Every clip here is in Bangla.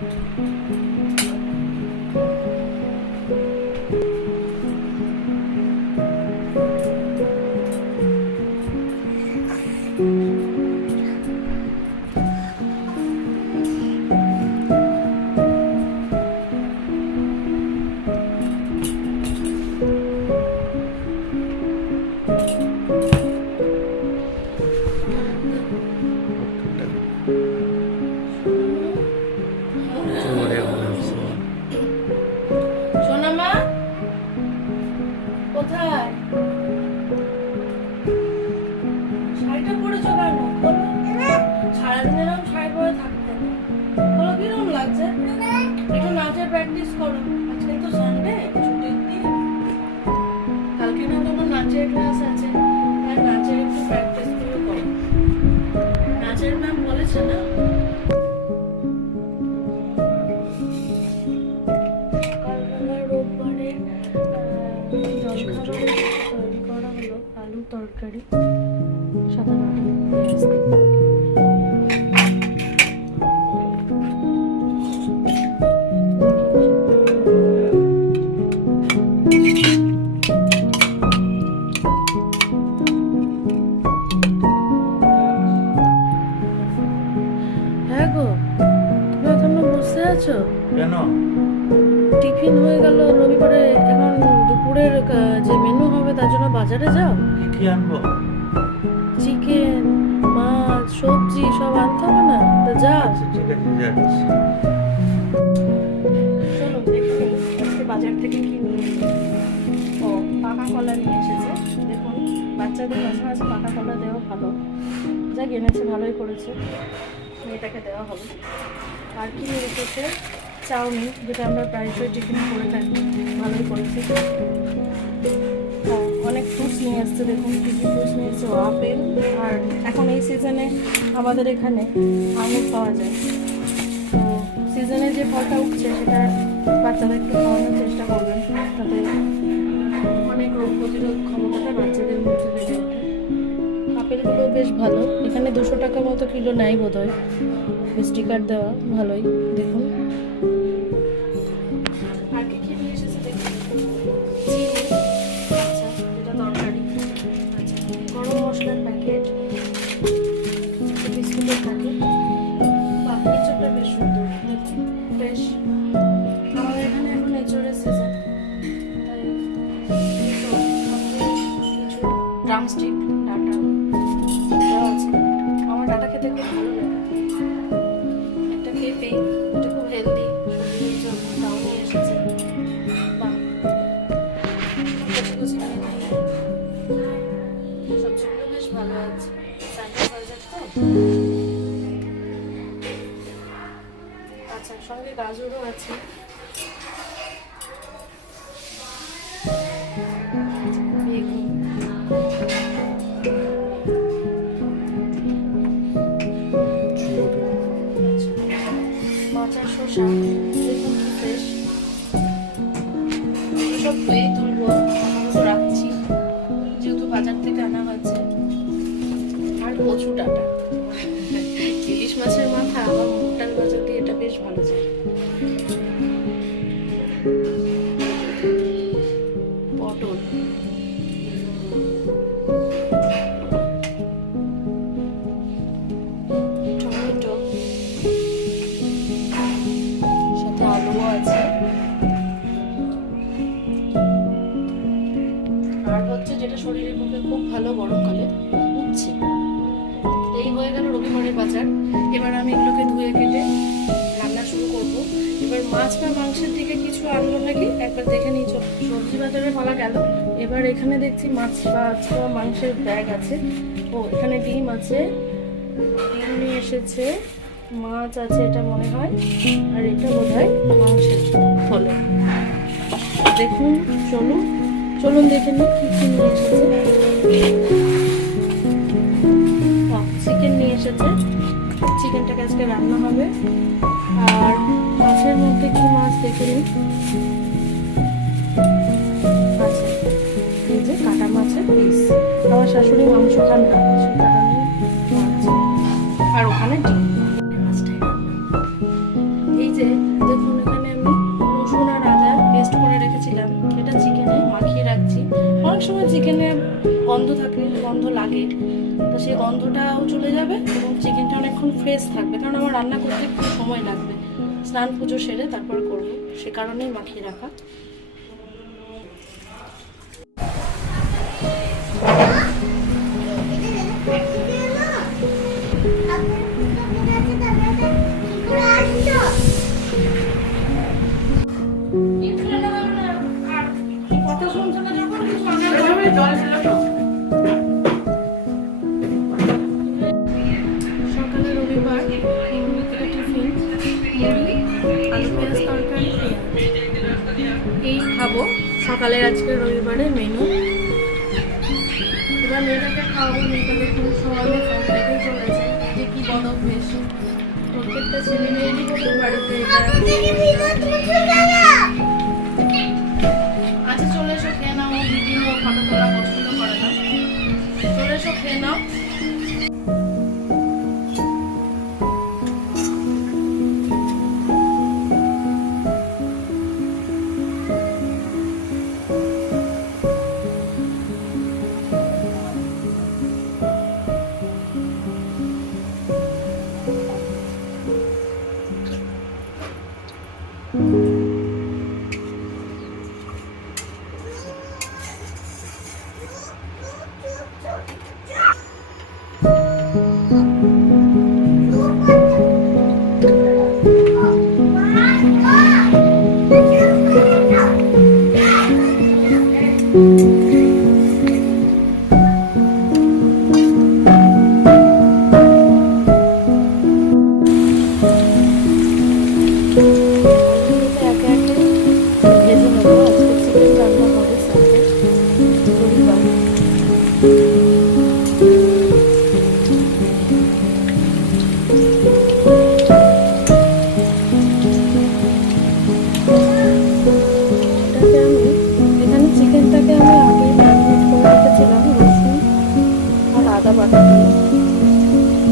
Música কোথায়? শাড়িটা পরেছো কেন? সারাদিন এরকম শাড়ি পরে থাকতে। বলো কীরকম লাগছে? একটু নাচের প্র্যাকটিস করো। আজকে তো সানডে ছুটির দিন। কালকে না তোমার নাচের ক্লাস আছে, তাই নাচের একটু প্র্যাকটিস টিফিন হয়ে গেল রবিবারে এখন দুপুরের যে মেনু হবে তার জন্য বাজারে যাও? কি কি আনব? চিকেন মাছ সবজি সব আনতে হবে না? তো যাও আচ্ছা ঠিক আছে যাচ্ছি। চলো দেখি আজকে বাজার থেকে কি নিয়ে। ও পাকা কলা নিয়ে এসেছে। দেখুন বাচ্চাদের মাঝে মাঝে পাকা কলা দেওয়া ভালো। যা এনেছে ভালোই করেছে। মেয়েটাকে দেওয়া হবে। আর কি নিয়ে এসেছে? চাউমিন, যেটা আমরা প্রায়শই টিফিন করে থাকি ভালোই করেছে। অনেক ফ্রুটস নিয়ে আসছে দেখুন কী কী ফ্রুটস নিয়ে এসছে। আপেল, আর এখন এই সিজনে আমাদের এখানে আঙুর পাওয়া যায়। সিজনে যে ফলটা উঠছে, সেটা বাচ্চাদের একটু খাওয়ানোর চেষ্টা করবেন তাতে অনেক রোগ প্রতিরোধ ক্ষমতাটা বাচ্চাদের মধ্যে বেড়ে ওঠে। আপেলগুলো বেশ ভালো। এখানে দুশো টাকা মতো কিলো নেয় বোধ হয় স্টিকার দেওয়া, ভালোই। দেখুন। এখানে এখন এঁচড়ের সিজন ড্রামস্টিক আমার ডাটা খেতে একটা পেঁপে এটা খুব গাজরও আছে। আর হচ্ছে যেটা শরীরের পক্ষে খুব ভালো গরমকালে এই হয়ে গেল রবিবারের বাজার। এবার আমি এগুলোকে ধুয়ে কেটে রান্না শুরু করব। এবার মাছ মাংসের দিকে কিছু আনলো নাকি? একবার দেখে নিই। সবজি বাজারে বলা গেল। এবার এখানে দেখছি মাছ বা মাংসের ব্যাগ আছে। ও, এখানে ডিম আছে। ডিম নিয়ে এসেছে। মাছ আছে এটা মনে হয়, আর এটা বোধ হয় মাংসের ফলে। দেখুন, চলুন চলুন দেখে নিই কি কি নিয়ে এসেছে। চিকেন নিয়ে এসেছে। চিকেনটাকে আজকে রান্না হবে। আর মাছের মধ্যে কি মাছ দেখে নিই। আচ্ছা কাটা মাছের পিস আমার শাশুড়ি মাংস খান না। গন্ধটাও চলে যাবে এবং চিকেনটা অনেকক্ষণ ফ্রেশ থাকবে। কারণ আমার রান্না করতে একটু সময় লাগবে। স্নান, পুজো সেরে তারপর করব। সে কারণেই মাখিয়ে রাখা। সকালে সকালে আজকে রবিবারের মেনু এবার মেয়েটাকে খাওয়াবো মেয়েটা দেখুন সকালে ফোন দেখেই চলেছে। যে কি অভ্যেস প্রত্যেকটা ছেলে মেয়েরই কিন্তু বাড়িতে আচ্ছা চলে এসো, খেয়ে নাও। ও ভিডিও ফটো তোলা পছন্দ করে না। চলে এসো, খেয়ে নাও। thank mm -hmm. you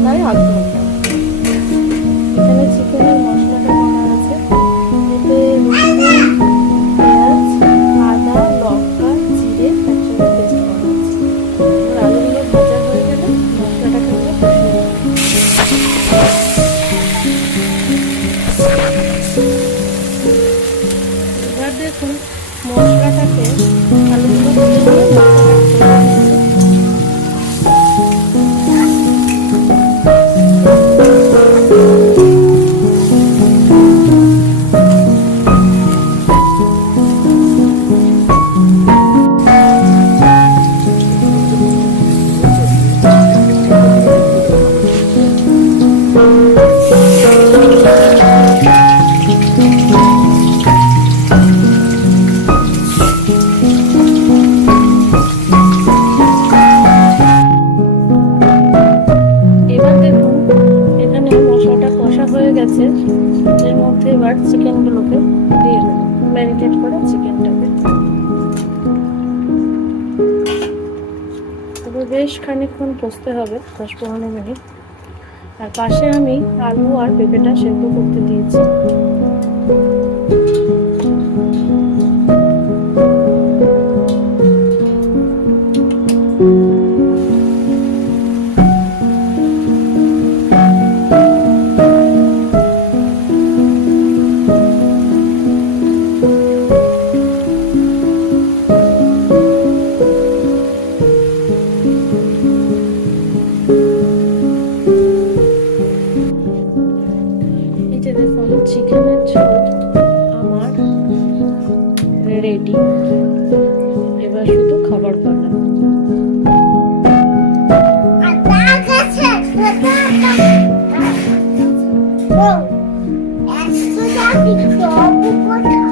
Нарядно. Я не цікавила. খানিকক্ষণ কষতে হবে, দশ পনেরো মিনিট। আর পাশে আমি আলু আর পেঁপেটা সেদ্ধ করতে দিয়েছি। রেডি এবার শুধু খাবার পালা Oh, and so that we can go